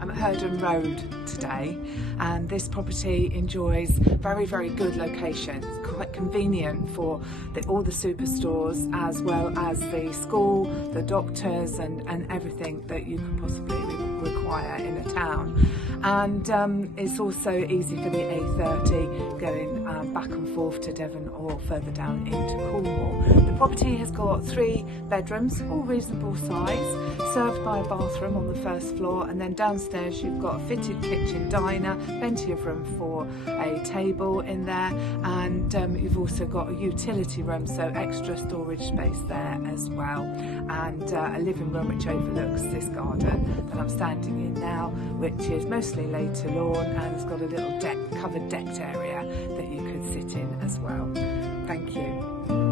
I'm at Hurdon Road today, and this property enjoys very good location. It's quite convenient for all the superstores, as well as the school, the doctors and everything that you could possibly require in a town. And it's also easy for the A30 going back and forth to Devon or further down into Cornwall. The property has got 3 bedrooms, all reasonable size, served by a bathroom on the first floor, and then downstairs you've got a fitted kitchen diner, plenty of room for a table in there, and you've also got a utility room, so extra storage space there as well, and a living room which overlooks this garden that I'm standing in now, which is mostly laid to lawn, and it's got a little covered decked area that you could sit in as well. Thank you.